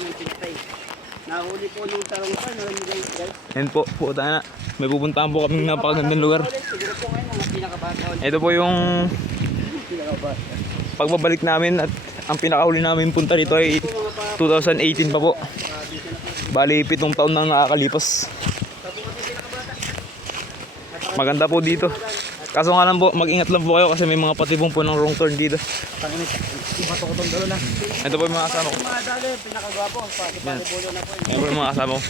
kami pinatay. Nahuli po nung tarong pa, narinig guys. Yan po, puta na. May pupuntahan po kaming napakagandang lugar. Siguro po ngayon mga pinakabata ulit. Ito po yung Pinakabata. pagbabalik namin at ang pinakahuli namin punta dito ay 2018 pa po. Bali, 7 taon nang nakakalipas. Maganda po dito. Kaso nga lang po, mag-ingat lang po kayo kasi may mga patibong po ng wrong turn dito. Iba to ko tong dalo na. Ito po yung mga kasama ko. Mga dali, pinakagwapo. Pati-pati-bulo na po. Ayan po yung mga kasama ko.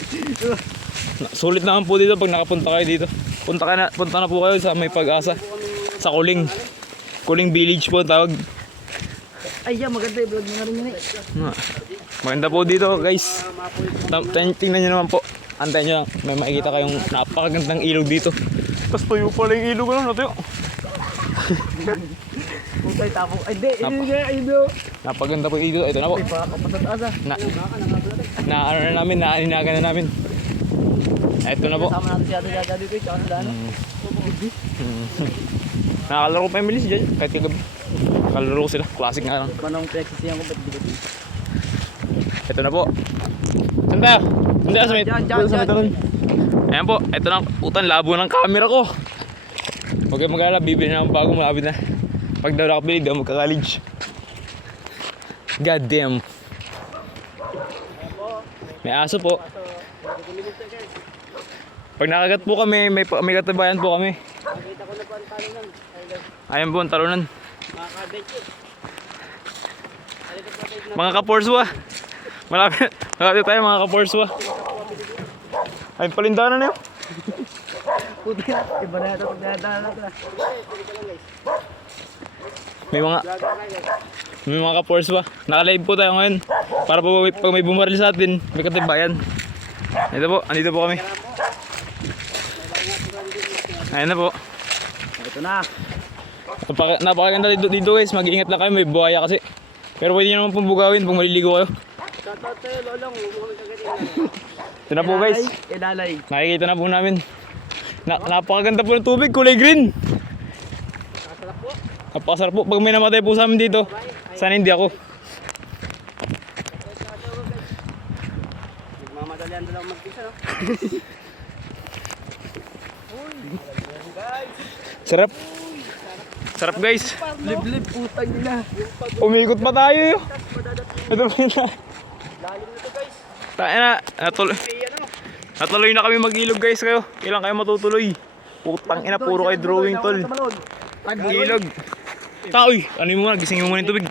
Sulit naman po dito pag nakapunta kayo dito. Punta na po kayo sa May Pag-asa. Sa Kuling. Kuling Village po tawag. Ay, yeah, maganda i-vlog mo na rin yun eh. Maganda po dito guys. Tingnan nyo naman po. Antayin nyo lang. May makikita kayong napakagandang ilog dito. Tapos tuyo pala yung ilog lang natuyo. Putay tapo. Ay, hindi. Napaganda po yung ilog. Ito na po. Ay, pakapatataas ah. Naaninagan na namin. Ito na po. Kasama natin si Ate Jaja dito eh. Tsaka sa dano. Nakakalaro pa yung milis dyan. Kahit kagabi. Nakalaro sila. Classic nga lang. Manong pinagsisiyan ko ba't di. Ito na po. Saan tayo? Saan tayo sa may talon? Ayan po. Ito na. Utan labo ng camera ko. Huwag kayo mag-alala. Bibili na ang bago. Malapit na. Pag daw nakabili, daw magka-college. God damn. May aso po. Pag nakagat po kami, may katabayan po kami. Nakita ko na po ang talunan. Ayan po ang talunan. Makakabit yun. Mga kaporswa. Malapit tayo mga kaporswa. Ay palindanan na yun. Puti na. Iba na ito. Pag nadaan natin na. May mga kaporswa. Naka-live po tayo ngayon. Para po pag may bumaril sa atin, may katibayan. Ito po, andito po kami. Ayan na po. Ito na. Napakaganda dito guys, mag-iingat lang kayo, may buhaya kasi. Pero pwede nyo naman pong bugawin pag maliligo kayo. Shoutout tayo, Lolong. Huwag mo kagatin. Ito na po guys. Ilalay. Nakikita na po namin. Napakaganda po ng tubig, kulay green. Kasarap po. Napakasarap po. Pag may namatay po sa amin dito, sana hindi ako. Nagmamadalian na lang mag-isa, no? Sarap. Sarap guys. Liblib, putang nila. Umikot pa tayo. Ito po yun na. Lalim na to, guys. Tayo na. Natuloy na kami mag-ilog guys kayo. Kailan kayo matutuloy? Putang ina, puro kayo drawing tol. Ilog. Uy, ano mo muna, gisingin mo muna yung tubig.